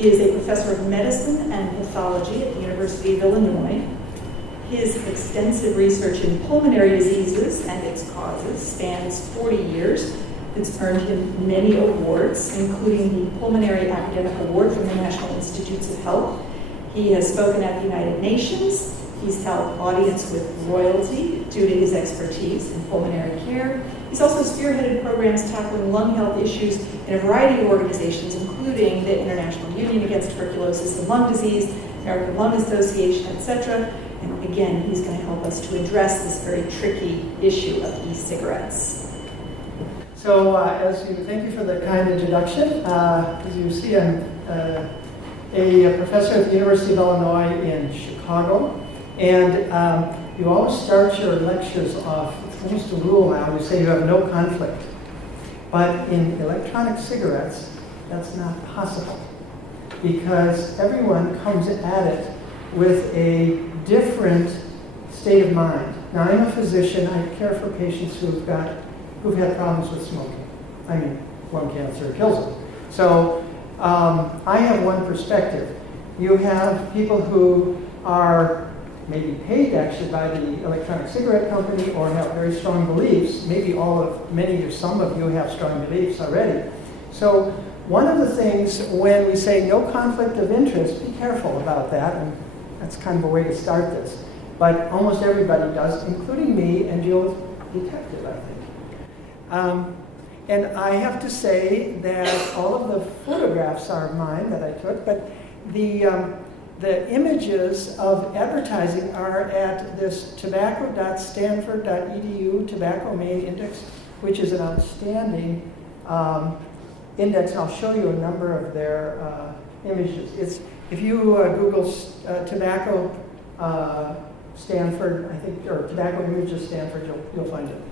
He is a professor of medicine and pathology at the University of Illinois. His extensive research in pulmonary diseases and its causes spans 40 years. It's earned him many awards, including the Pulmonary Academic Award from the National Institutes of Health. He has spoken at the United Nations. He's held audience with royalty due to his expertise in pulmonary care. He's also spearheaded programs tackling lung health issues in a variety of organizations, including the International Union Against Tuberculosis and Lung Disease, American Lung Association, etc. And again, he's going to help us to address this very tricky issue of e-cigarettes. So, thank you for the kind introduction. As you see, I'm a professor at the University of Illinois in Chicago. And you always start your lectures off, it's almost a rule now, you say you have no conflict. But in electronic cigarettes, that's not possible, because everyone comes at it with a different state of mind. Now, I'm a physician. I care for patients who've had problems with smoking. I mean, lung cancer kills them. So I have one perspective. You have people who are maybe paid actually by the electronic cigarette company or have very strong beliefs. Maybe many or some of you have strong beliefs already. So one of the things when we say no conflict of interest, be careful about that, and that's kind of a way to start this. But almost everybody does, including me, and you'll detect it, I think. And I have to say that all of the photographs are mine that I took, but the images of advertising are at this tobacco.stanford.edu Tobacco Main Index, which is an outstanding index. I'll show you a number of their images. If you Google tobacco Stanford, I think, or tobacco images Stanford, you'll find it.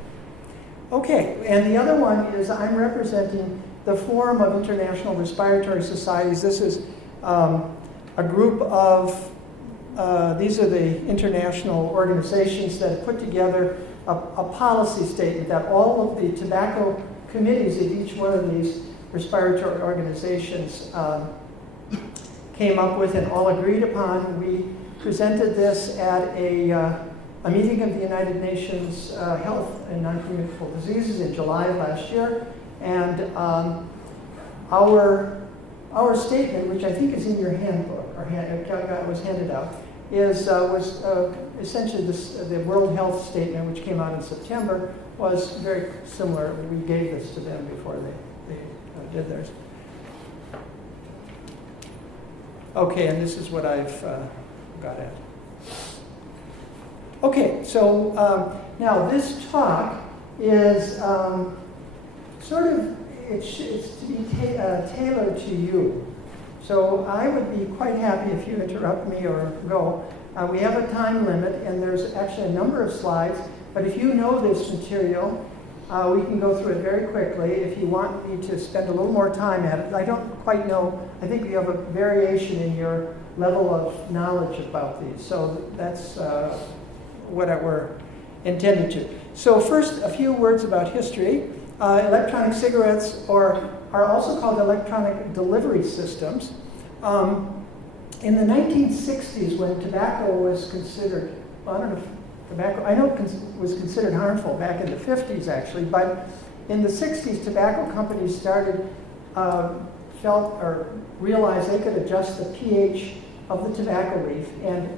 Okay, and the other one is I'm representing the Forum of International Respiratory Societies. This is a group of, these are the international organizations that have put together a policy statement that all of the tobacco committees of each one of these respiratory organizations came up with and all agreed upon. We presented this at a meeting of the United Nations Health and Non-Communicable Diseases in July of last year, and our statement, which I think is in your handbook, or was handed out, was essentially the World Health Statement, which came out in September, was very similar. We gave this to them before they did theirs. Okay, and this is what I've got at. Okay, so now this talk is it's to be tailored to you. So I would be quite happy if you interrupt me or go. We have a time limit, and there's actually a number of slides, but if you know this material, we can go through it very quickly. If you want me to spend a little more time at it, I don't quite know. I think you have a variation in your level of knowledge about these, so that's what we're intended to. So first, a few words about history. Electronic cigarettes are also called electronic delivery systems. In the 1960s, when tobacco was considered, was considered harmful back in the 50s actually, but in the 60s, tobacco companies realized they could adjust the pH of the tobacco leaf and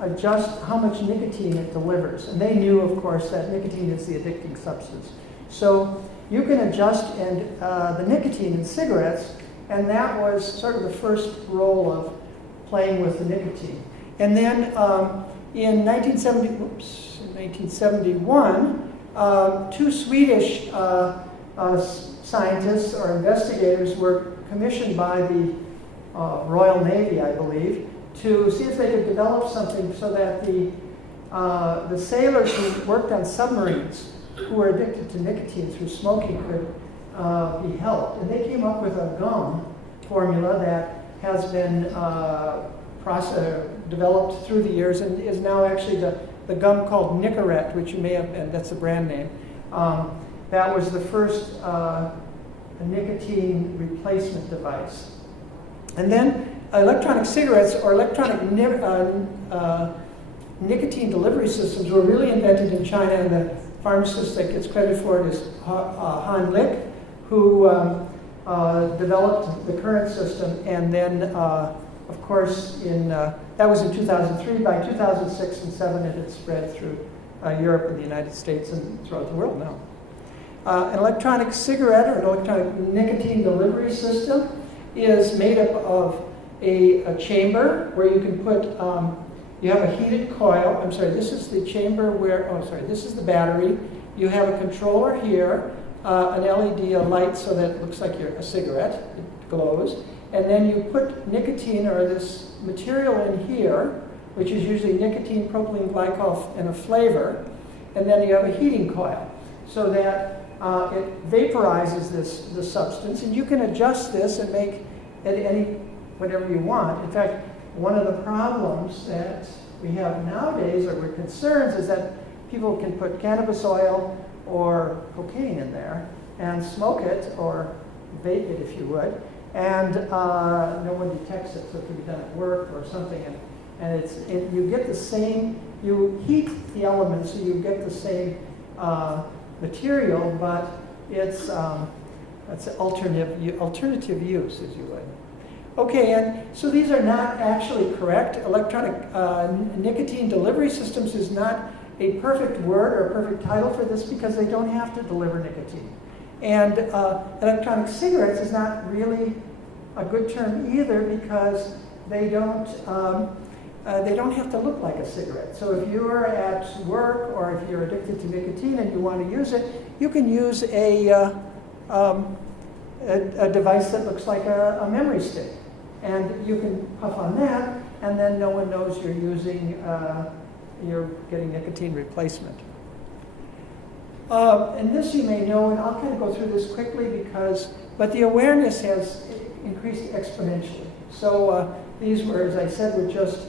adjust how much nicotine it delivers. And they knew, of course, that nicotine is the addicting substance. So you can adjust the nicotine in cigarettes, and that was sort of the first role of playing with the nicotine. And then in 1971, two Swedish scientists or investigators were commissioned by the Royal Navy, I believe, to see if they could develop something so that the sailors who worked on submarines who were addicted to nicotine through smoking could be helped. And they came up with a gum formula that has been developed through the years and is now actually the gum called Nicorette, which you may have, and that's the brand name. That was the first nicotine replacement device. And then electronic cigarettes or electronic nicotine delivery systems were really invented in China, and the pharmacist that gets credit for it is Han Lick, who developed the current system. And then, of course, that was in 2003. By 2006 and 2007, it had spread through Europe and the United States and throughout the world now. An electronic cigarette or an electronic nicotine delivery system is made up of a chamber where you can put, you have a heated coil. I'm sorry, this is the chamber where, this is the battery. You have a controller here, an LED, a light so that it looks like a cigarette, it glows. And then you put nicotine or this material in here, which is usually nicotine, propylene glycol, and a flavor. And then you have a heating coil so that it vaporizes this substance. And you can adjust this and make it whatever you want. In fact, one of the problems that we have nowadays, or we're concerned, is that people can put cannabis oil or cocaine in there and smoke it or vape it, if you would, and no one detects it. So it can be done at work or something, and you get the same. You heat the elements, so you get the same material, but it's alternative use, as you would. Okay, and so these are not actually correct. Electronic nicotine delivery systems is not a perfect word or a perfect title for this because they don't have to deliver nicotine. And electronic cigarettes is not really a good term either because they don't have to look like a cigarette. So if you're at work or if you're addicted to nicotine and you want to use it, you can use a device that looks like a memory stick. And you can puff on that, and then no one knows you're getting nicotine replacement. And this you may know, and I'll kind of go through this quickly but the awareness has increased exponentially. So these were, as I said, just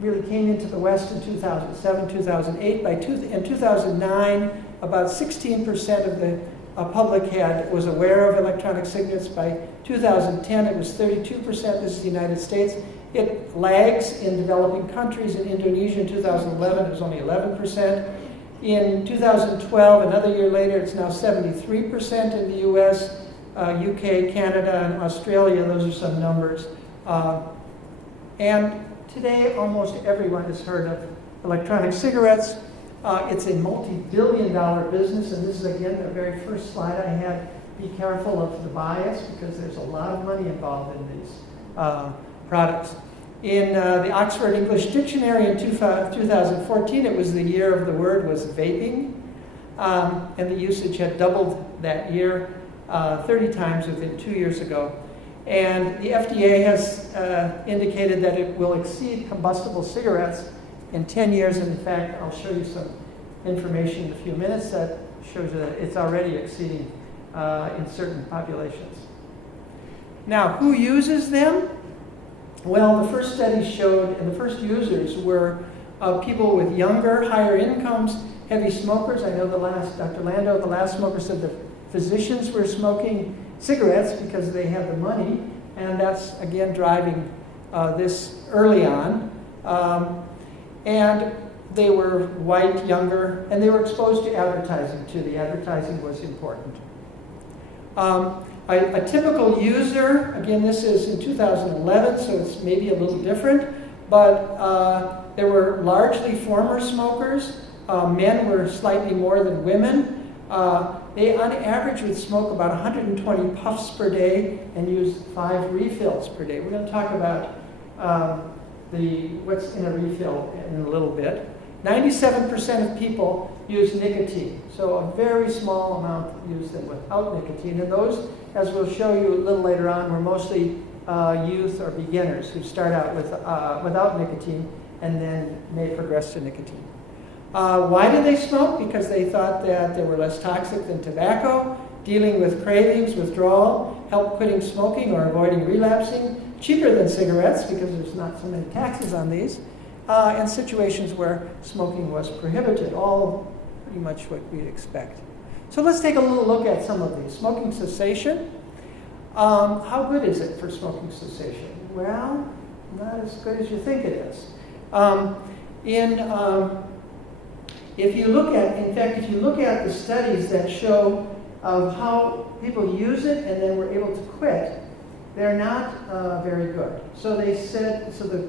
really came into the West in 2007, 2008. In 2009, about 16% of the public was aware of electronic cigarettes. By 2010, it was 32%. This is the United States. It lags in developing countries. In Indonesia in 2011, it was only 11%. In 2012, another year later, it's now 73% in the US, UK, Canada, and Australia. Those are some numbers. And today, almost everyone has heard of electronic cigarettes. It's a multi-billion-dollar business, and this is, again, the very first slide I had. Be careful of the bias, because there's a lot of money involved in these products. In the Oxford English Dictionary in 2014, it was the year of the word was vaping, and the usage had doubled that year 30 times within 2 years ago. And the FDA has indicated that it will exceed combustible cigarettes in 10 years. And in fact, I'll show you some information in a few minutes that shows you that it's already exceeding in certain populations. Now, who uses them? Well, the first study showed, and the first users were people with younger, higher incomes, heavy smokers. I know Dr. Lando, the last smoker, said the physicians were smoking cigarettes because they had the money, and that's, again, driving this early on. And they were white, younger, and they were exposed to advertising, too. The advertising was important. A typical user, again, this is in 2011, so it's maybe a little different, but there were largely former smokers. Men were slightly more than women. They, on average, would smoke about 120 puffs per day and use 5 refills per day. We're going to talk about what's in a refill in a little bit. 97% of people use nicotine, so a very small amount use them without nicotine. And those, as we'll show you a little later on, were mostly youth or beginners who start out without nicotine and then may progress to nicotine. Why did they smoke? Because they thought that they were less toxic than tobacco, dealing with cravings, withdrawal, help quitting smoking or avoiding relapsing, cheaper than cigarettes because there's not so many taxes on these, and situations where smoking was prohibited, all pretty much what we'd expect. So let's take a little look at some of these. Smoking cessation. How good is it for smoking cessation? Well, not as good as you think it is. If you look at the studies that show of how people use it and then were able to quit, they're not very good. So they said, so the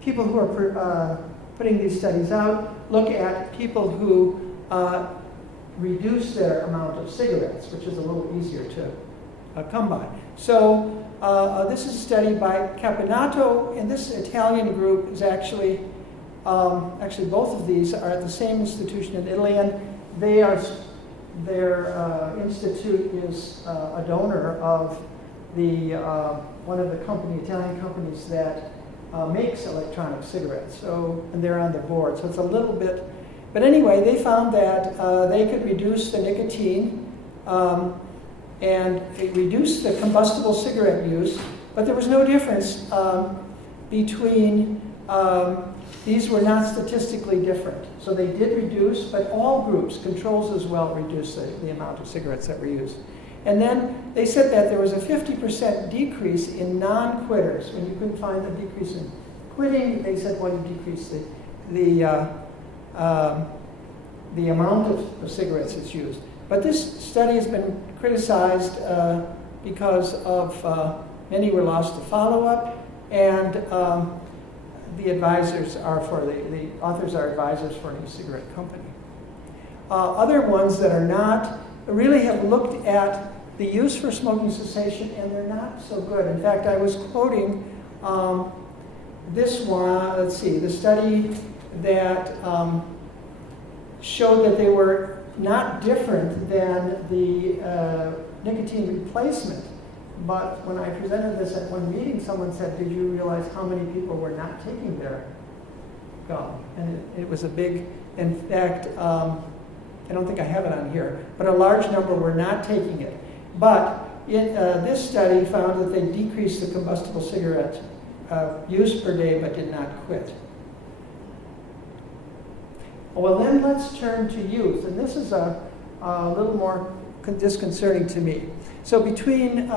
people who are putting these studies out look at people who reduce their amount of cigarettes, which is a little easier to come by. So this is a study by Capinato, and this Italian group is actually both of these are at the same institution in Italy, and their institute is a donor of one of the Italian companies that makes electronic cigarettes. So, and they're on the board. So it's a little bit, but anyway, they found that they could reduce the nicotine and reduce the combustible cigarette use, but there was no difference between. These were not statistically different. So they did reduce, but all groups, controls as well, reduced the amount of cigarettes that were used. And then they said that there was a 50% decrease in non-quitters. When you couldn't find a decrease in quitting, they said, well, you decrease the amount of cigarettes that's used. But this study has been criticized because of many were lost to follow-up, and the advisors are the authors are advisors for an e-cigarette company. Other ones that are not really have looked at the use for smoking cessation, and they're not so good. In fact, I was quoting this one, let's see, the study that showed that they were not different than the nicotine replacement. But when I presented this at one meeting, someone said, did you realize how many people were not taking their gum? And it was a big, in fact, I don't think I have it on here, but a large number were not taking it. But this study found that they decreased the combustible cigarette use per day, but did not quit. Well, then let's turn to youth. And this is a little more disconcerting to me. So between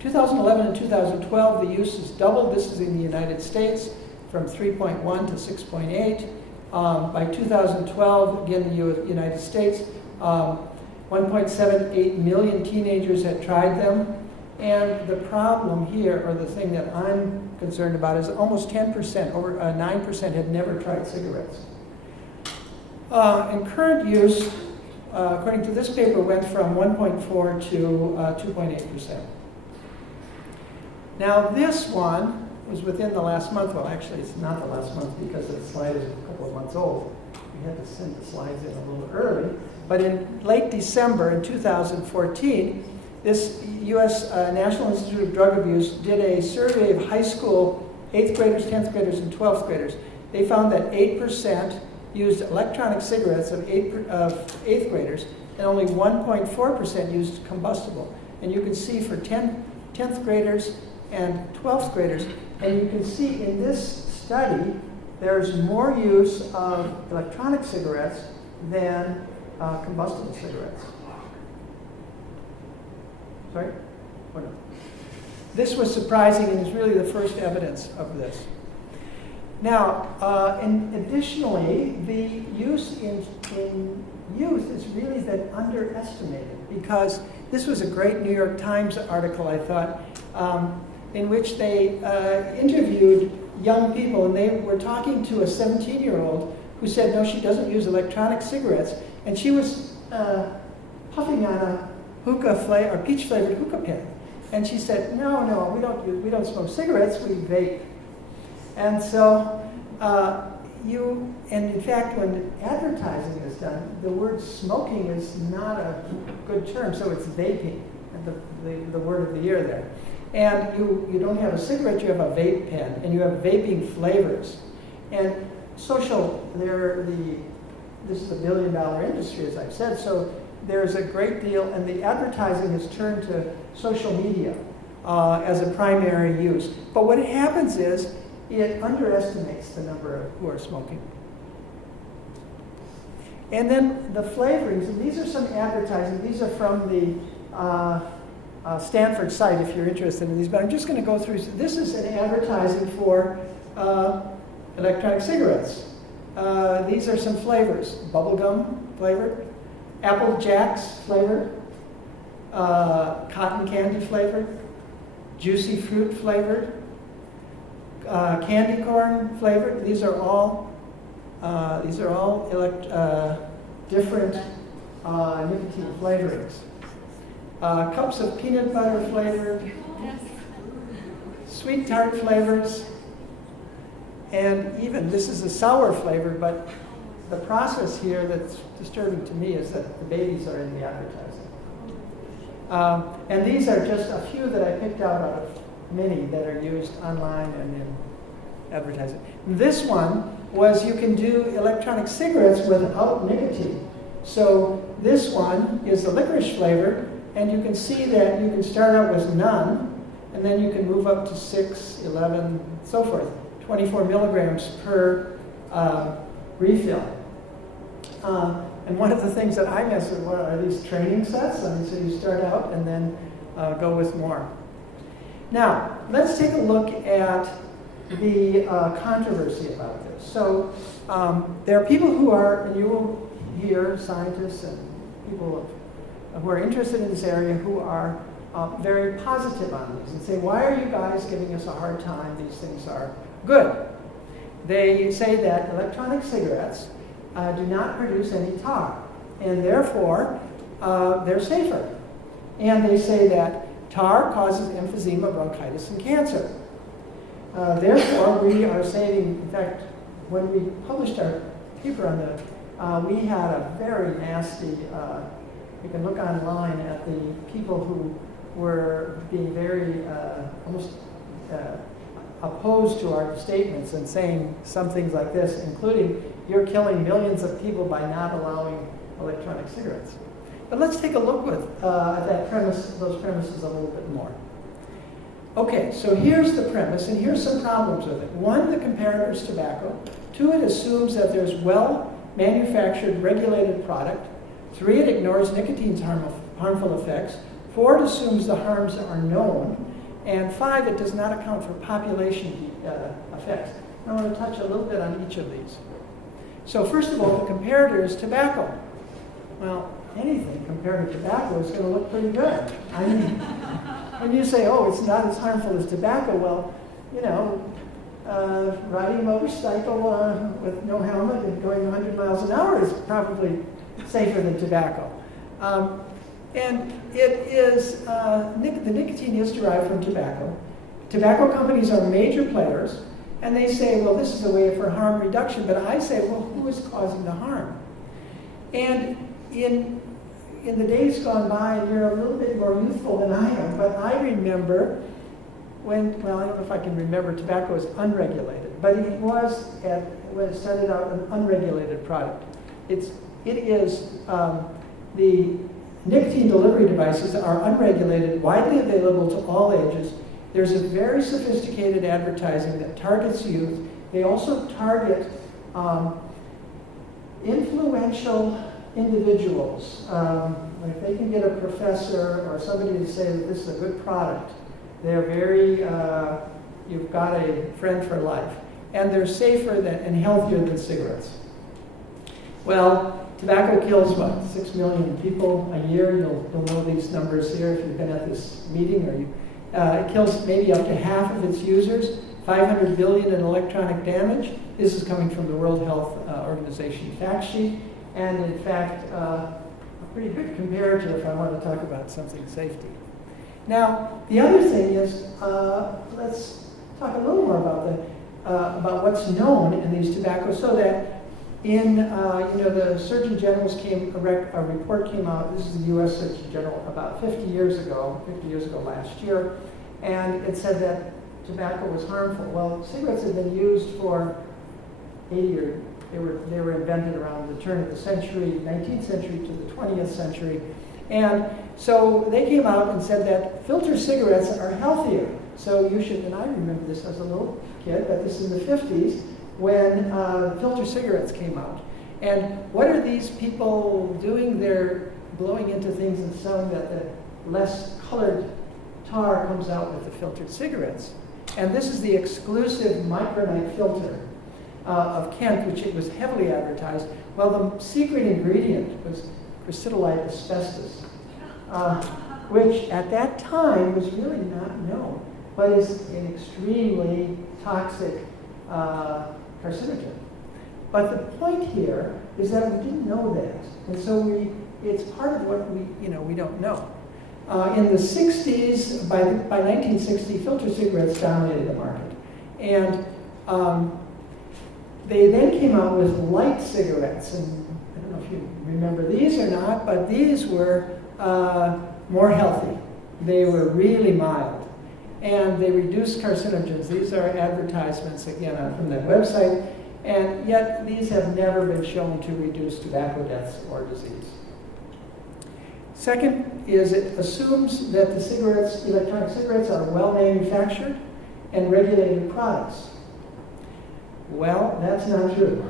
2011 and 2012, the use has doubled. This is in the United States, from 3.1 to 6.8. By 2012, again, the United States, 1.78 million teenagers had tried them. And the problem here, or the thing that I'm concerned about, is almost 10%, over 9% had never tried cigarettes. And current use, according to this paper, went from 1.4 to 2.8%. Now this one was within the last month. Well, actually, it's not the last month because the slide is a couple of months old. We had to send the slides in a little early. But in late December in 2014, this U.S. National Institute of Drug Abuse did a survey of high school 8th graders, 10th graders, and 12th graders. They found that 8% used electronic cigarettes of 8th graders, and only 1.4% used combustible. And you can see for 10th graders and 12th graders, and you can see in this study, there's more use of electronic cigarettes than combustible cigarettes. Sorry? What? This was surprising and is really the first evidence of this. Now, and additionally, the use in youth is really been underestimated, because this was a great New York Times article, I thought, in which they interviewed young people, and they were talking to a 17-year-old who said, no, she doesn't use electronic cigarettes, and she was puffing on a hookah peach-flavored hookah pen, and she said, no, we don't smoke cigarettes, we vape. And so and in fact, when advertising is done, the word smoking is not a good term, so it's vaping, and the word of the year there. And you don't have a cigarette, you have a vape pen, and you have vaping flavors. And this is a billion-dollar industry, as I've said, so there's a great deal, and the advertising has turned to social media as a primary use. But what happens is, it underestimates the number of who are smoking. And then the flavorings, and these are some advertising. These are from the Stanford site if you're interested in these, but I'm just going to go through. This is an advertising for electronic cigarettes. These are some flavors. Bubblegum flavored, Apple Jacks flavored, cotton candy flavored, juicy fruit flavored, candy corn flavored. These are all different nicotine flavorings. Cups of peanut butter flavored, sweet tart flavors, and even this is a sour flavor, but the process here that's disturbing to me is that the babies are in the advertising. And these are just a few that I picked out of many that are used online and in advertising. This one was you can do electronic cigarettes without nicotine. So this one is the licorice flavor, and you can see that you can start out with none, and then you can move up to 6, 11, so forth, 24 milligrams per refill. And one of the things that I mess with are these training sets. I mean, so you start out and then go with more. Now, let's take a look at the controversy about this. So there are people who are, and you will hear scientists and people who are interested in this area who are very positive on these and say, why are you guys giving us a hard time? These things are good. They say that electronic cigarettes do not produce any tar, and therefore they're safer. And they say that tar causes emphysema, bronchitis, and cancer. Therefore, we are saying, in fact, when we published our paper on the, we had a very nasty, you can look online at the people who were being very almost opposed to our statements and saying some things like this, including, you're killing millions of people by not allowing electronic cigarettes. But let's take a look at that premise, those premises a little bit more. Okay, so here's the premise, and here's some problems with it. 1, the comparator is tobacco. 2, it assumes that there's well-manufactured, regulated product. 3, it ignores nicotine's harmful effects. 4, it assumes the harms are known. And 5, it does not account for population effects. I want to touch a little bit on each of these. So first of all, the comparator is tobacco. Well, anything compared to tobacco is going to look pretty good. I mean, when you say, oh, it's not as harmful as tobacco, well, you know, riding a motorcycle with no helmet and going 100 miles an hour is probably safer than tobacco. And it is, the nicotine is derived from tobacco. Tobacco companies are major players, and they say, well, this is a way for harm reduction, but I say, well, who is causing the harm? And in the days gone by, and you're a little bit more youthful than I am, but I remember when, well, I don't know if I can remember, tobacco was unregulated, but it started out an unregulated product. The nicotine delivery devices are unregulated, widely available to all ages. There's a very sophisticated advertising that targets youth. They also target influential individuals. Like they can get a professor or somebody to say that this is a good product. They're very, you've got a friend for life. And they're safer and healthier than cigarettes. Well, tobacco kills, what, 6 million people a year? You'll know these numbers here if you've been at this meeting. It kills maybe up to half of its users, 500 billion in electronic damage. This is coming from the World Health Organization fact sheet. And in fact, a pretty good comparator if I want to talk about something safety. Now, the other thing is, let's talk a little more about what's known in these tobaccos, so that in, the Surgeon General's a report came out, this is the US Surgeon General, about 50 years ago last year, and it said that tobacco was harmful. Well, cigarettes have been used for 80 or they were invented around the turn of the century, 19th century to the 20th century. And so they came out and said that filter cigarettes are healthier. So you should, and I remember this as a little kid, but this is in the 50s when filter cigarettes came out. And what are these people doing? They're blowing into things and selling that the less colored tar comes out with the filtered cigarettes. And this is the exclusive micronite filter of Kent, which it was heavily advertised. Well, the secret ingredient was crystallite asbestos, which at that time was really not known, but is an extremely toxic carcinogen. But the point here is that we didn't know that, and so it's part of what we don't know. In the 60s, by 1960, filter cigarettes dominated the market, and they then came out with light cigarettes, and I don't know if you remember these or not, but these were more healthy. They were really mild, and they reduced carcinogens. These are advertisements, again, from that website, and yet these have never been shown to reduce tobacco deaths or disease. Second is it assumes that the electronic cigarettes are well manufactured and regulated products. Well, that's not true.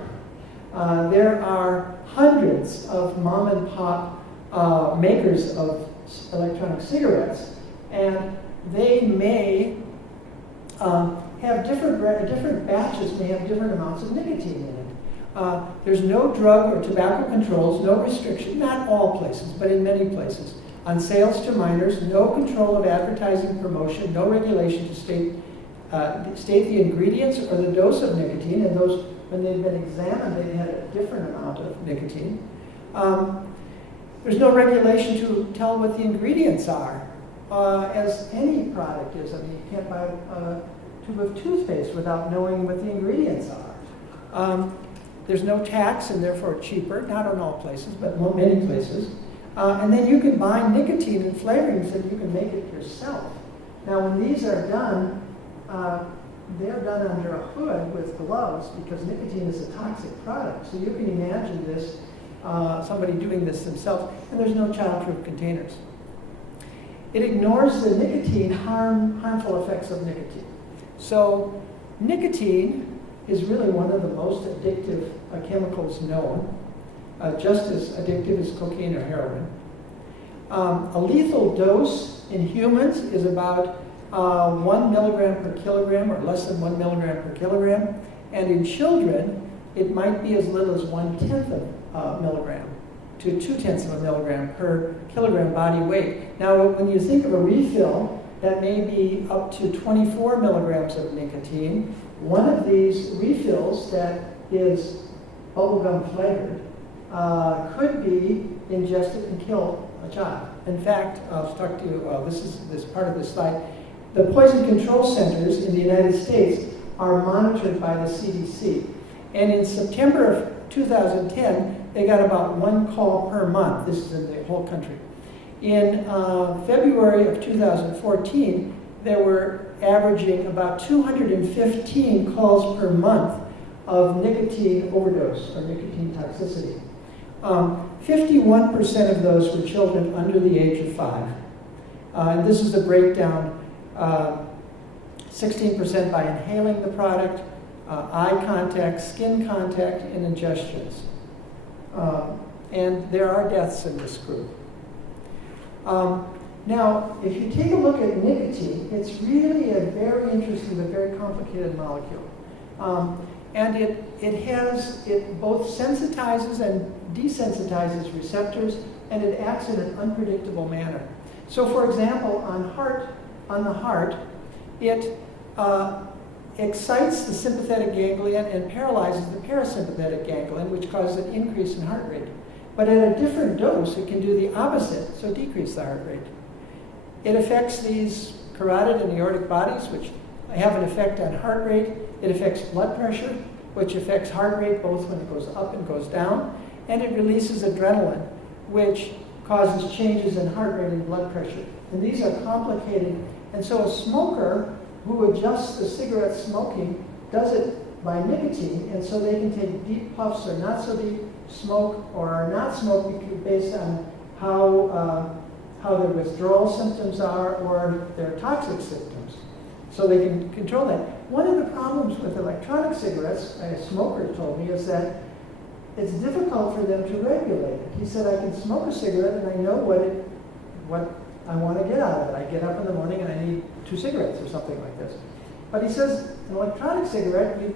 There are hundreds of mom and pop makers of electronic cigarettes, and they may have different batches may have different amounts of nicotine in it. There's no drug or tobacco controls, no restriction, not all places, but in many places, on sales to minors, no control of advertising promotion, no regulation to state the ingredients or the dose of nicotine, and those, when they've been examined, they had a different amount of nicotine. There's no regulation to tell what the ingredients are, as any product is. I mean, you can't buy a tube of toothpaste without knowing what the ingredients are. There's no tax and therefore cheaper, not in all places, but many places. And then you can buy nicotine and flavorings and you can make it yourself. Now when these are done, they're done under a hood with gloves because nicotine is a toxic product. So you can imagine this, somebody doing this themselves, and there's no child-proof containers. It ignores the harmful effects of nicotine. So nicotine is really one of the most addictive chemicals known, just as addictive as cocaine or heroin. A lethal dose in humans is about 1 milligram per kilogram or less than 1 milligram per kilogram. And in children, it might be as little as 1/10 of a milligram to 2/10 of a milligram per kilogram body weight. Now, when you think of a refill, that may be up to 24 milligrams of nicotine. One of these refills that is bubblegum flavored could be ingested and kill a child. In fact, I'll talk to you, this is this part of the slide. The poison control centers in the United States are monitored by the CDC. And in September of 2010, they got about 1 call per month. This is in the whole country. In February of 2014, they were averaging about 215 calls per month of nicotine overdose or nicotine toxicity. 51% of those were children under the age of 5. And this is the breakdown. 16% by inhaling the product, eye contact, skin contact, and ingestions. And there are deaths in this group. Now, if you take a look at nicotine, it's really a very interesting but very complicated molecule. And it both sensitizes and desensitizes receptors, and it acts in an unpredictable manner. So for example, on the heart, it excites the sympathetic ganglion and paralyzes the parasympathetic ganglion, which causes an increase in heart rate. But at a different dose, it can do the opposite, so decrease the heart rate. It affects these carotid and aortic bodies, which have an effect on heart rate. It affects blood pressure, which affects heart rate both when it goes up and goes down. And it releases adrenaline, which causes changes in heart rate and blood pressure. And these are complicated. And so a smoker who adjusts the cigarette smoking does it by nicotine, and so they can take deep puffs or not so deep smoke or not smoke based on how their withdrawal symptoms are or their toxic symptoms. So they can control that. One of the problems with electronic cigarettes, a smoker told me, is that it's difficult for them to regulate it. He said, I can smoke a cigarette and I know what I want to get out of it. I get up in the morning and I need 2 cigarettes or something like this. But he says, an electronic cigarette, you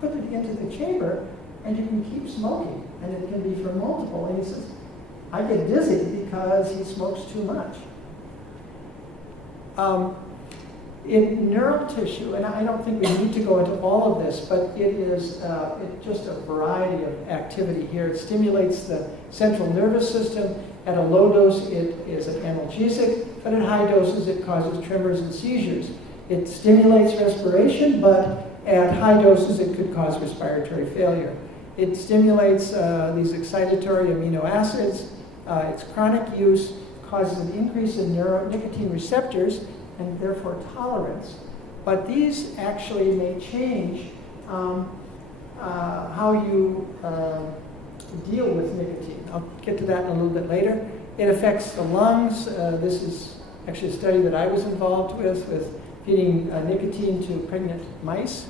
put it into the chamber and you can keep smoking, and it can be for multiple. And he says, I get dizzy because he smokes too much. In neural tissue, and I don't think we need to go into all of this, but it is just a variety of activity here. It stimulates the central nervous system. At a low dose, it is an analgesic, but at high doses, it causes tremors and seizures. It stimulates respiration, but at high doses, it could cause respiratory failure. It stimulates these excitatory amino acids. Its chronic use causes an increase in nicotine receptors and therefore tolerance. But these actually may change how you deal with nicotine. I'll get to that in a little bit later. It affects the lungs. This is actually a study that I was involved with feeding nicotine to pregnant mice.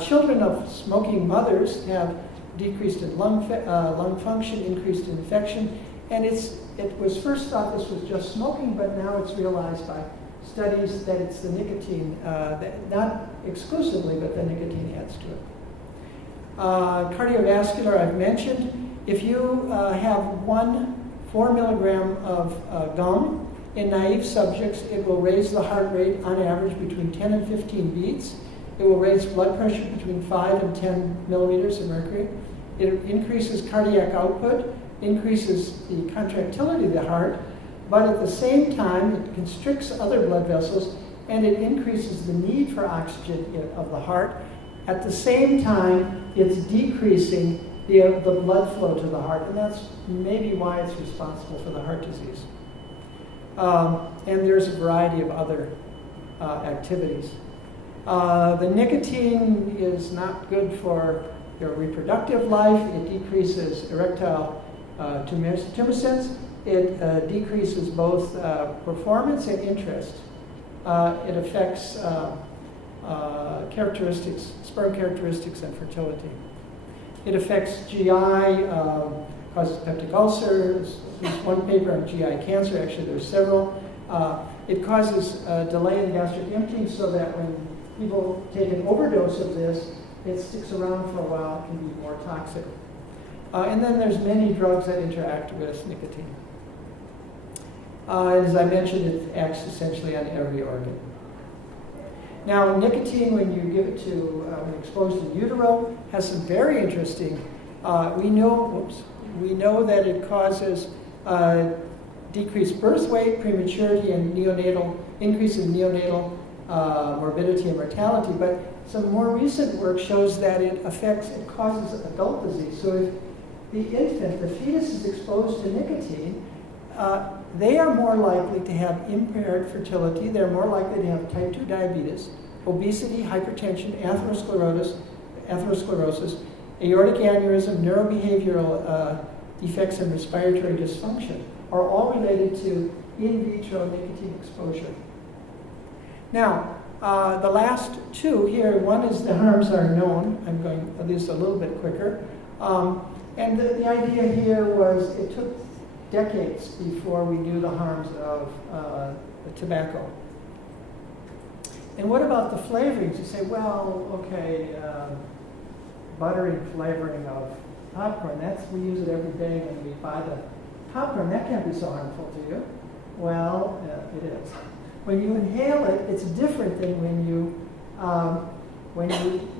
Children of smoking mothers have decreased in lung function, increased in infection, and it was first thought this was just smoking, but now it's realized by studies that it's the nicotine, not exclusively, but the nicotine adds to it. Cardiovascular, I've mentioned. If you have 4 milligram of gum in naive subjects, it will raise the heart rate on average between 10 and 15 beats. It will raise blood pressure between 5 and 10 millimeters of mercury. It increases cardiac output, increases the contractility of the heart, but at the same time, it constricts other blood vessels and it increases the need for oxygen of the heart. At the same time, it's decreasing the blood flow to the heart, and that's maybe why it's responsible for the heart disease. And there's a variety of other activities. The nicotine is not good for your reproductive life. It decreases erectile tumescence. It decreases both performance and interest. It affects sperm characteristics and fertility. It affects GI, causes peptic ulcers. There's one paper on GI cancer, actually there's several. It causes delay in gastric emptying so that when people take an overdose of this, it sticks around for a while, it can be more toxic. And then there's many drugs that interact with nicotine. As I mentioned, it acts essentially on every organ. Now, nicotine, when you give it to, when exposed in utero, has some very interesting, we know that it causes decreased birth weight, prematurity, and increase in neonatal morbidity and mortality. But some more recent work shows that it causes adult disease. So if the infant, the fetus, is exposed to nicotine, they are more likely to have impaired fertility. They're more likely to have type 2 diabetes, obesity, hypertension, atherosclerosis, aortic aneurysm, neurobehavioral defects, and respiratory dysfunction are all related to in vitro nicotine exposure. Now, the last two here, one is the harms are known. I'm going at least a little bit quicker. And the idea here was it took decades before we knew the harms of tobacco. And what about the flavorings? You say, well, okay, buttery flavoring of popcorn, we use it every day when we buy the popcorn. That can't be so harmful to you. Well, it is. When you inhale it, it's different than when you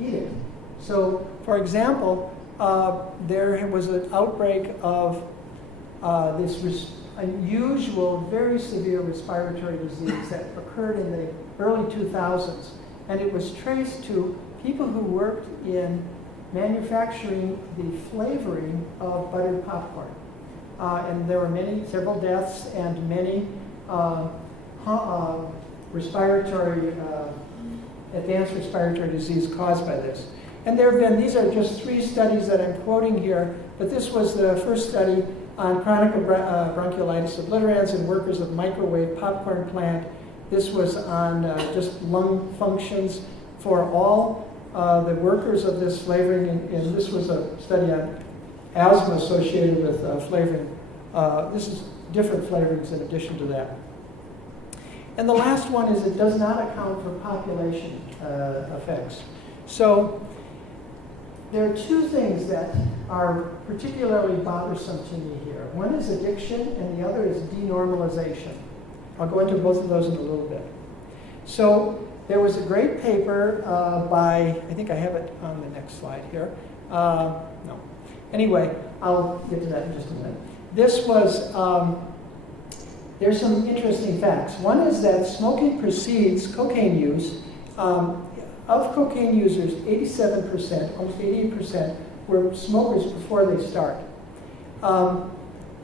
eat it. So, for example, there was an outbreak of this unusual, very severe respiratory disease that occurred in the early 2000s. And it was traced to people who worked in manufacturing the flavoring of buttered popcorn. And there were several deaths and many advanced respiratory disease caused by this. And there have been, these are just 3 studies that I'm quoting here, but this was the first study on chronic bronchiolitis obliterans in workers of microwave popcorn plant. This was on just lung functions for all the workers of this flavoring, and this was a study on asthma associated with flavoring. This is different flavorings in addition to that. And the last one is it does not account for population effects. So there are two things that are particularly bothersome to me here. One is addiction and the other is denormalization. I'll go into both of those in a little bit. So there was a great paper by, I think I have it on the next slide here. No. Anyway, I'll get to that in just a minute. This was, there's some interesting facts. One is that smoking precedes cocaine use. Of cocaine users, 87%, almost 88%, were smokers before they start.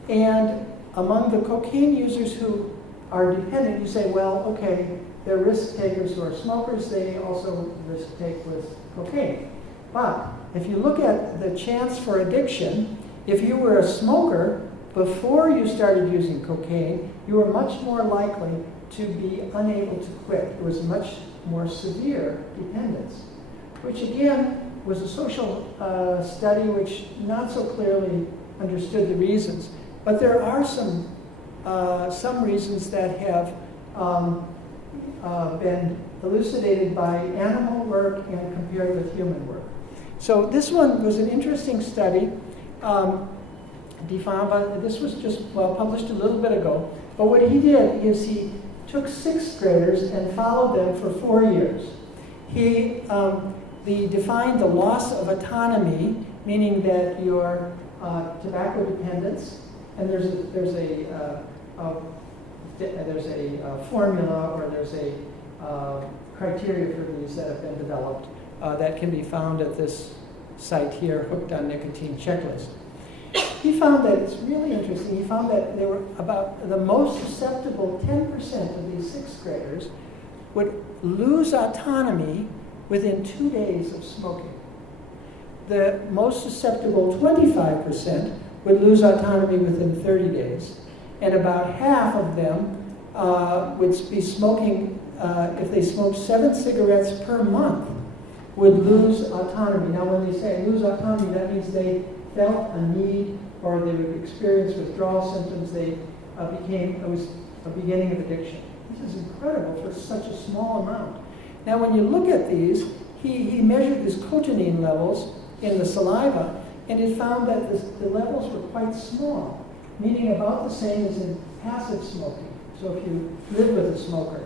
And among the cocaine users who are dependent, you say, well, okay, they're risk takers who are smokers, they also risk take with cocaine. But if you look at the chance for addiction, if you were a smoker before you started using cocaine, you were much more likely to be unable to quit. It was much more severe dependence, which again was a social study which not so clearly understood the reasons. But there are some reasons that have been elucidated by animal work and compared with human work. So this one was an interesting study. This was just published a little bit ago. But what he did is he took 6th graders and followed them for 4 years. He defined the loss of autonomy, meaning that your tobacco dependence, and there's a formula or there's a criteria for these that have been developed that can be found at this site here, Hooked on Nicotine Checklist. He found that it's really interesting. He found that they were about the most susceptible 10% of these 6th graders would lose autonomy within 2 days of smoking. The most susceptible 25% would lose autonomy within 30 days. And about half of them would be smoking, if they smoked 7 cigarettes per month, would lose autonomy. Now when they say lose autonomy, that means they felt a need or they would experience withdrawal symptoms. It was a beginning of addiction. This is incredible for such a small amount. Now when you look at these, he measured these cotinine levels in the saliva, and it found that the levels were quite small, meaning about the same as in passive smoking. So if you live with a smoker.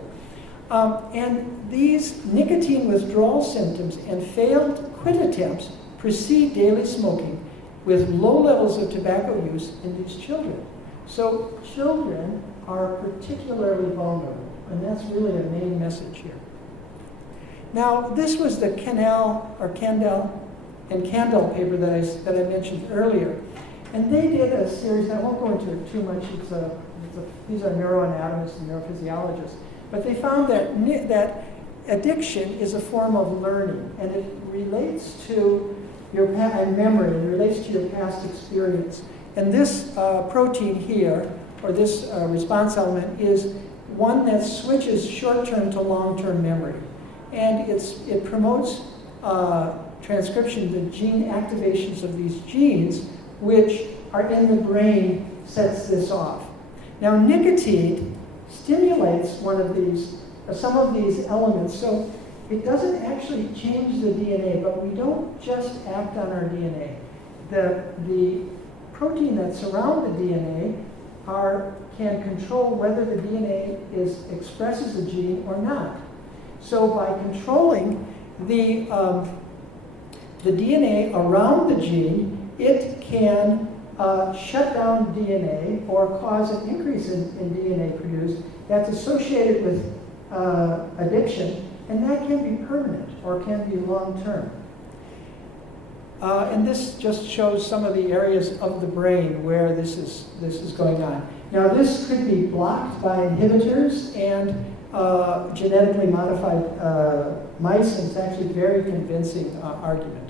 And these nicotine withdrawal symptoms and failed quit attempts precede daily smoking with low levels of tobacco use in these children. So children are particularly vulnerable, and that's really a main message here. Now, this was the Kendall and Candle paper that I mentioned earlier. And they did a series, I won't go into it too much, these are neuroanatomists and neurophysiologists, but they found that addiction is a form of learning, and it relates to your memory, it relates to your past experience. And this protein here, or this response element, is one that switches short-term to long-term memory. And it promotes transcription, the gene activations of these genes, which are in the brain, sets this off. Now, nicotine stimulates some of these elements, so it doesn't actually change the DNA, but we don't just act on our DNA. The protein that surround the DNA can control whether the DNA expresses a gene or not. So by controlling the DNA around the gene, it can shut down DNA or cause an increase in DNA produced that's associated with addiction, and that can be permanent or can be long-term. And this just shows some of the areas of the brain where this is going on. Now, this could be blocked by inhibitors and genetically modified mice, and it's actually a very convincing argument.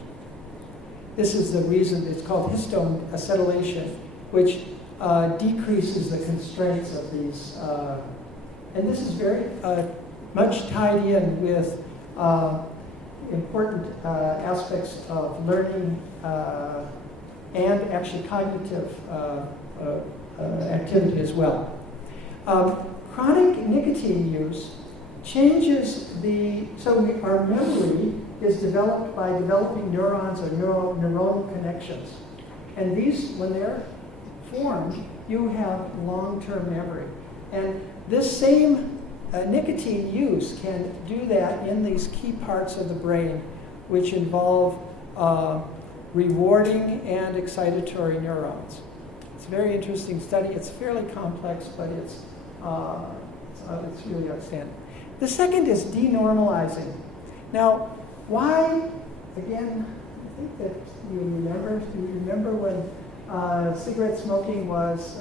This is the reason it's called histone acetylation, which decreases the constraints of these. And this is very much tied in with important aspects of learning and actually cognitive activity as well. Chronic nicotine use changes our memory is developed by developing neurons or neuronal connections. And these, when they're formed, you have long-term memory. And this same nicotine use can do that in these key parts of the brain, which involve rewarding and excitatory neurons. It's a very interesting study. It's fairly complex, but it's really outstanding. The second is denormalizing. Now, why, again, I think that you remember when cigarette smoking was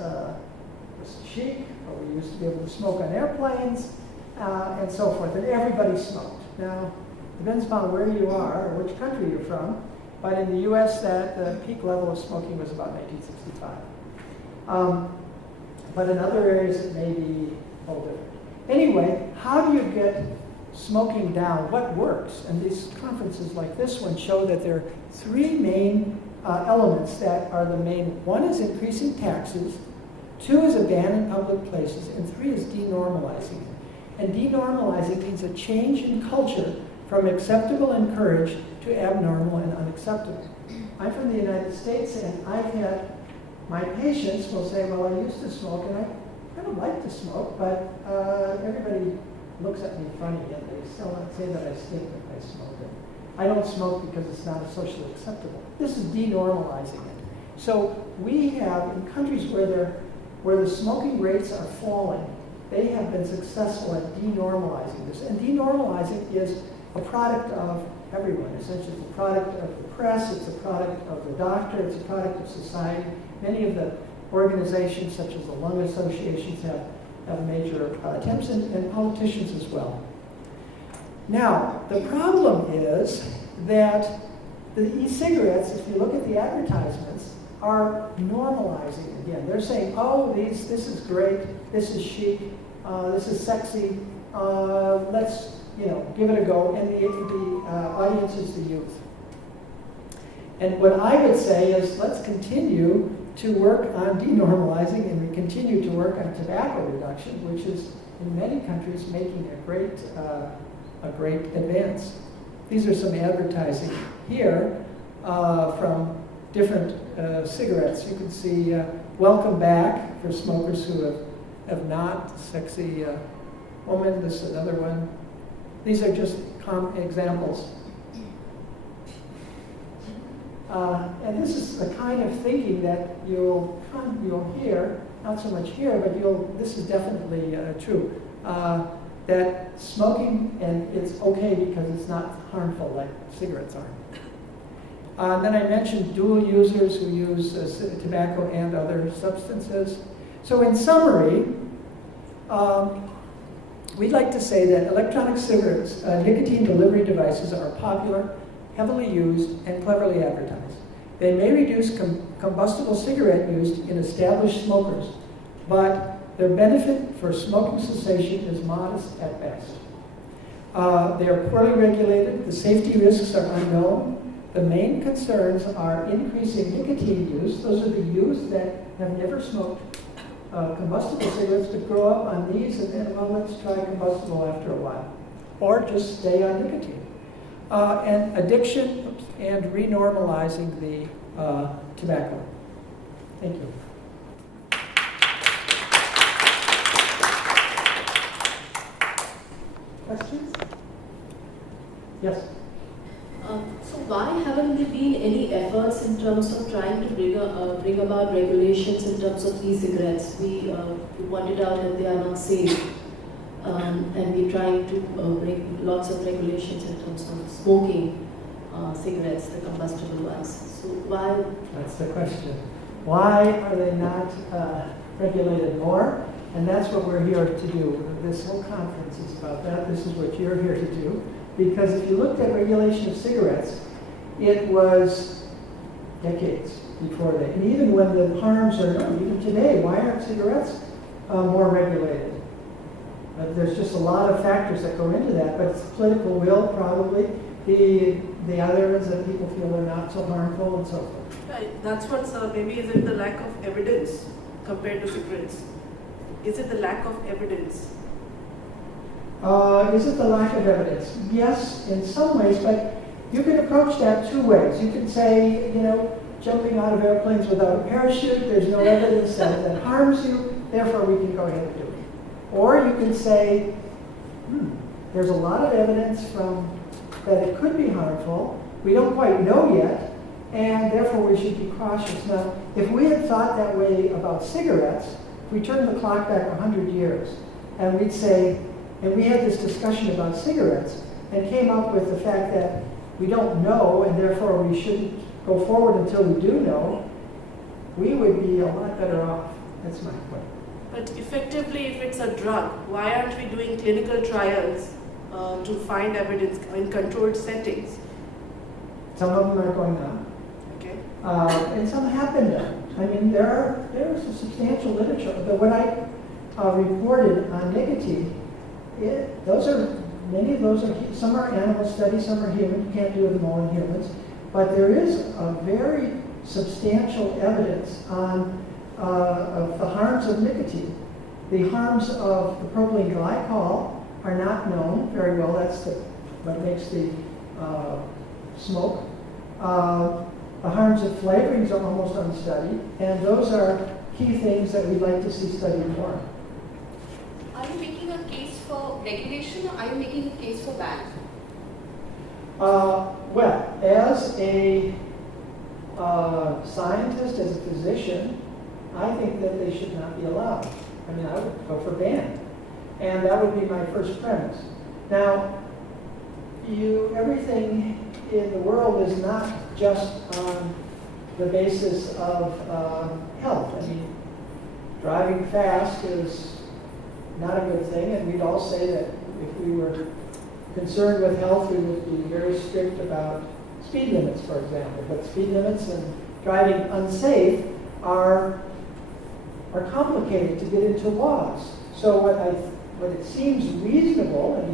chic, or we used to be able to smoke on airplanes, and so forth, and everybody smoked. Now, depends upon where you are or which country you're from, but in the US, the peak level of smoking was about 1965. But in other areas, it may be older. Anyway, how do you get smoking down? What works? And these conferences like this one show that there are three main elements that are the main. One is increasing taxes, two is a ban in public places, and three is denormalizing. And denormalizing means a change in culture from acceptable and encouraged to abnormal and unacceptable. I'm from the United States, and I've had my patients will say, well, I used to smoke, and I kind of like to smoke, but everybody looks at me funny, and they still say that I stink if I smoke it. I don't smoke because it's not socially acceptable. This is denormalizing it. So we have, in countries where the smoking rates are falling, they have been successful at denormalizing this. And denormalizing is a product of everyone. Essentially, it's a product of the press, it's a product of the doctor, it's a product of society. Many of the organizations, such as the lung associations, have major attempts, and politicians as well. Now, the problem is that the e-cigarettes, if you look at the advertisements, are normalizing again. They're saying, oh, this is great, this is chic, this is sexy, let's give it a go, and the audience is the youth. And what I would say is, let's continue to work on denormalizing, and we continue to work on tobacco reduction, which is in many countries making a great advance. These are some advertising here from different cigarettes. You can see welcome back for smokers who have not. Sexy woman, this is another one. These are just examples. And this is the kind of thinking that you'll hear, not so much here, but this is definitely true, that smoking, and it's okay because it's not harmful like cigarettes are. Then I mentioned dual users who use tobacco and other substances. So in summary, we'd like to say that electronic cigarettes, nicotine delivery devices are popular, heavily used, and cleverly advertised. They may reduce combustible cigarette use in established smokers, but their benefit for smoking cessation is modest at best. They are poorly regulated, the safety risks are unknown. The main concerns are increasing nicotine use. Those are the youth that have never smoked combustible cigarettes but grow up on these, and then, well, let's try combustible after a while. Or just stay on nicotine. And addiction and renormalizing the tobacco. Thank you. Questions? Yes? So why haven't there been any efforts in terms of trying to bring about regulations in terms of e-cigarettes? We pointed out that they are not safe. And we're trying to bring lots of regulations in terms of smoking cigarettes, the combustible ones. So why? That's the question. Why are they not regulated more? And that's what we're here to do. This whole conference is about that. This is what you're here to do. Because if you looked at regulation of cigarettes, it was decades before that. And even when the harms are known, even today, why aren't cigarettes more regulated? There's just a lot of factors that go into that, but it's political will, probably. The other is that people feel they're not so harmful and so forth. Right, that's what, sir. Maybe is it the lack of evidence compared to cigarettes? Is it the lack of evidence? Is it the lack of evidence? Yes, in some ways, but you can approach that two ways. You can say, jumping out of airplanes without a parachute, there's no evidence that harms you, therefore we can go ahead and do it. Or you can say, there's a lot of evidence that it could be harmful, we don't quite know yet, and therefore we should be cautious. Now, if we had thought that way about cigarettes, if we turned the clock back 100 years, and we'd say, and we had this discussion about cigarettes, and came up with the fact that we don't know, and therefore we shouldn't go forward until we do know, we would be a lot better off. That's my point. But effectively, if it's a drug, why aren't we doing clinical trials to find evidence in controlled settings? Some of them are going on. Okay. And some have been done. I mean, there is a substantial literature. But what I reported on nicotine, many of those are, some are animal studies, some are human. You can't do them all in humans. But there is a very substantial evidence of the harms of nicotine. The harms of the propylene glycol are not known very well. That's what makes the smoke. The harms of flavorings are almost unstudied, and those are key things that we'd like to see studied more. Are you making a case for regulation, or are you making a case for ban? Well, as a scientist, as a physician, I think that they should not be allowed. I mean, I would go for ban. And that would be my first premise. Now, everything in the world is not just on the basis of health. I mean, driving fast is not a good thing, and we'd all say that if we were concerned with health, we would be very strict about speed limits, for example. But speed limits and driving unsafe are complicated to get into laws. So what it seems reasonable, and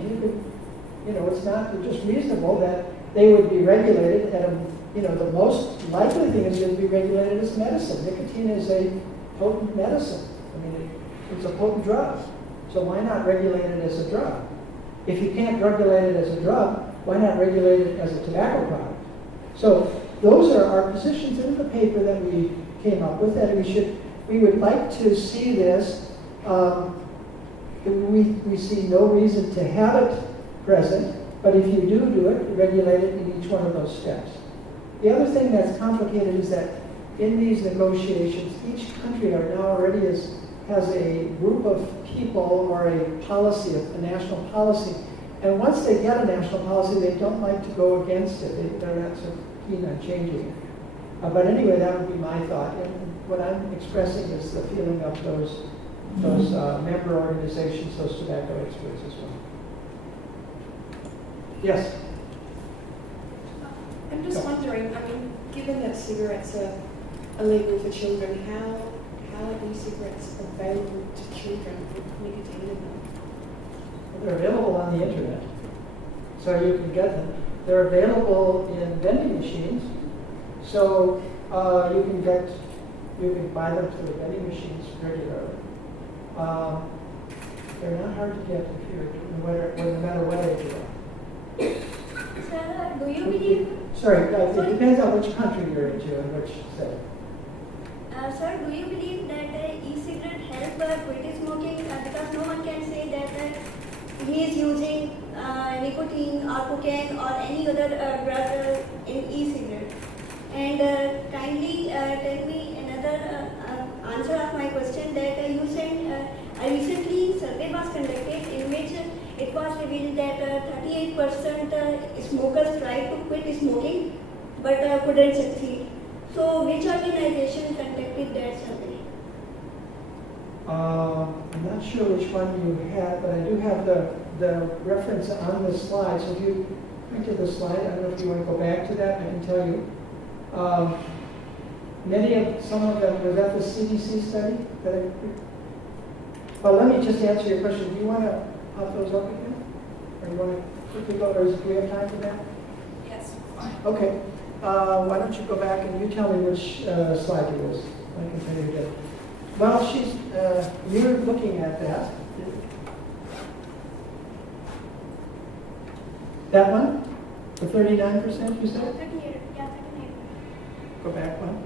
it's not just reasonable that they would be regulated at the most likely thing is going to be regulated as medicine. Nicotine is a potent medicine. I mean, it's a potent drug. So why not regulate it as a drug? If you can't regulate it as a drug, why not regulate it as a tobacco product? So those are our positions in the paper that we came up with, that we would like to see this. We see no reason to have it present, but if you do it, regulate it in each one of those steps. The other thing that's complicated is that in these negotiations, each country already has a group of people or a policy, a national policy. And once they get a national policy, they don't like to go against it. They're not so keen on changing it. But anyway, that would be my thought. And what I'm expressing is the feeling of those member organizations, those tobacco experts as well. Yes? I'm just wondering, given that cigarettes are illegal for children, how are these cigarettes available to children with nicotine in them? They're available on the internet, so you can get them. They're available in vending machines, so you can buy them through the vending machines regularly. They're not hard to get no matter where they go. Sir, do you believe? Sorry, it depends on which country you're into and which state. Sir, do you believe that e-cigarette help quit smoking? Because no one can say that he is using nicotine or cocaine or any other drug in e-cigarette. And kindly tell me another answer of my question that you said recently survey was conducted in which it was revealed that 38% smokers tried to quit smoking but couldn't succeed. So which organization conducted that survey? I'm not sure which one you had, but I do have the reference on the slide. So if you point to the slide, I don't know if you want to go back to that, I can tell you. Some of them, was that the CDC study? Well, let me just answer your question. Do you want to pop those up again? Or you want to quickly go, or do we have time for that? Okay. Why don't you go back and you tell me which slide it is? I can tell you again. Well, you're looking at that. That one? The 39% you said? 38, yeah, 39. Go back one.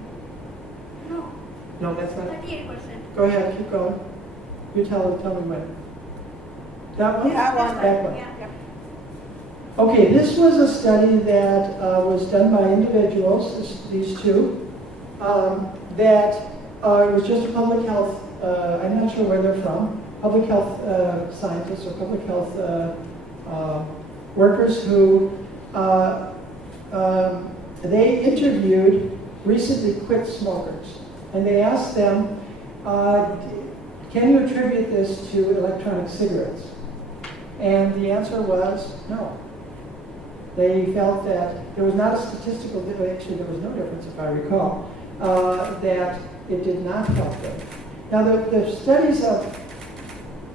No, No, that's not. 38%. Go ahead, keep going. You tell me when. That one? That one. That one. Yeah. Okay, this was a study that was done by individuals, these two, that it was just public health, I'm not sure where they're from, public health scientists or public health workers who they interviewed recently quit smokers. And they asked them, can you attribute this to electronic cigarettes? And the answer was no. They felt that there was not a statistical difference, actually there was no difference if I recall, that it did not help them. Now the studies of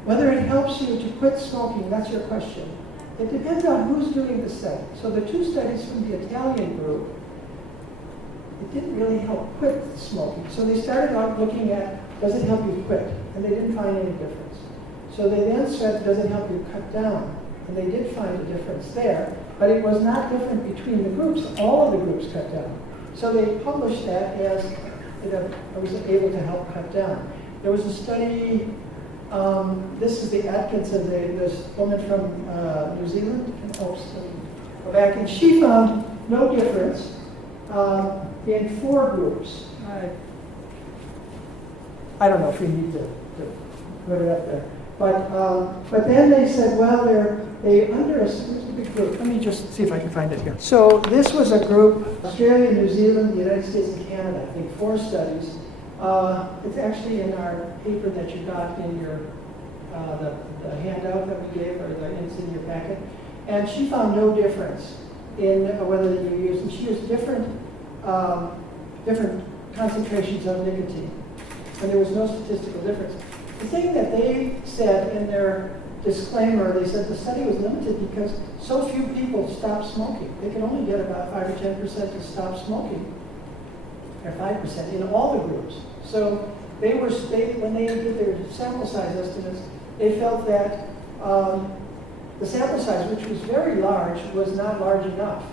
whether it helps you to quit smoking, that's your question. It depends on who's doing the study. So the two studies from the Italian group, it didn't really help quit smoking. So they started out looking at, does it help you quit? And they didn't find any difference. So they then said, does it help you cut down? And they did find a difference there, but it was not different between the groups. All of the groups cut down. So they published that as it was able to help cut down. There was a study, this is the Atkinson, this woman from New Zealand, go back, and she found no difference in 4 groups. I don't know if we need to put it up there. But then they said, well, they underestimated the big group. Let me just see if I can find it here. So this was a group, Australia, New Zealand, the United States, and Canada, I think 4 studies. It's actually in our paper that you got in your, the handout that we gave, or it's in your packet. And she found no difference in whether you use, and she used different concentrations of nicotine. And there was no statistical difference. The thing that they said in their disclaimer, they said the study was limited because so few people stopped smoking. They could only get about 5 or 10% to stop smoking, or 5% in all the groups. So when they did their sample size estimates, they felt that the sample size, which was very large, was not large enough.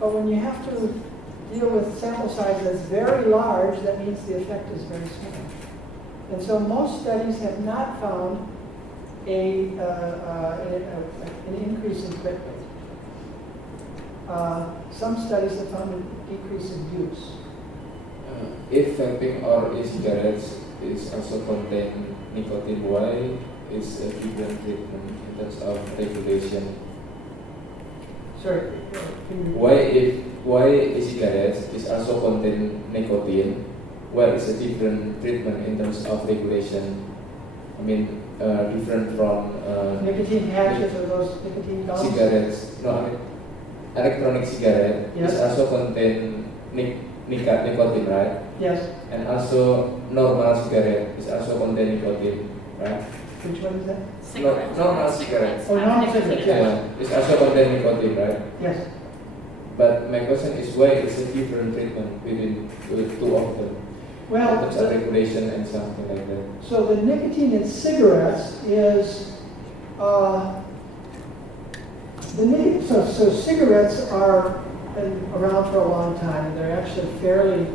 But when you have to deal with sample size that's very large, that means the effect is very small. And so most studies have not found an increase in quit rate. Some studies have found a decrease in use. If vaping or e-cigarettes is also contain nicotine, why is a different treatment in terms of regulation? Sorry, Why e-cigarettes is also contain nicotine? Why is a different treatment in terms of regulation? I mean, different from nicotine patches or those nicotine gums? Cigarettes. No, electronic cigarette Yes. is also contain nicotine, right? Yes. And also normal cigarette is also contain nicotine, right? Which one is that? Normal cigarette. Oh, normal cigarettes, yes. Yeah, it's also contain nicotine, right? Yes. But my question is why it's a different treatment between the 2 of them? Well, in terms of regulation and something like that. so the nicotine in cigarettes is so cigarettes are been around for a long time, and they're actually fairly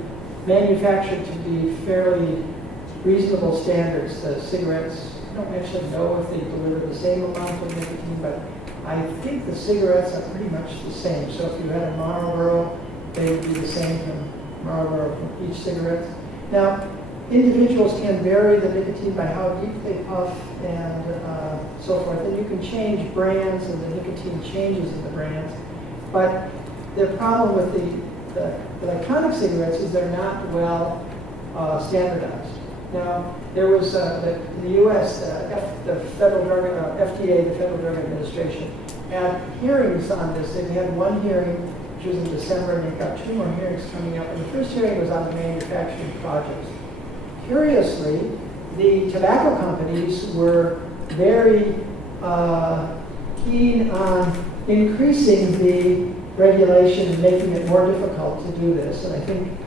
manufactured to be fairly reasonable standards. The cigarettes, I don't actually know if they deliver the same amount of nicotine, but I think the cigarettes are pretty much the same. So if you had a Marlboro, they would be the same from Marlboro from each cigarette. Now, individuals can vary the nicotine by how deep they puff and so forth, and you can change brands, and the nicotine changes in the brands. But the problem with the electronic cigarettes is they're not well standardized. Now, there was in the U.S. The Federal Drug FDA, the Federal Drug Administration, had hearings on this. They had one hearing, which was in December, and they've got 2 more hearings coming up. And the first hearing was on the manufacturing projects. Curiously, the tobacco companies were very keen on increasing the regulation and making it more difficult to do this. And I think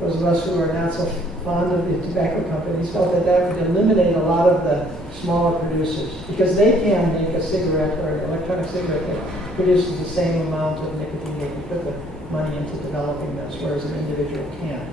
those of us who are not so fond of the tobacco companies felt that that would eliminate a lot of the smaller producers, because they can make a cigarette or an electronic cigarette that produces the same amount of nicotine if you put the money into developing this, whereas an individual can't.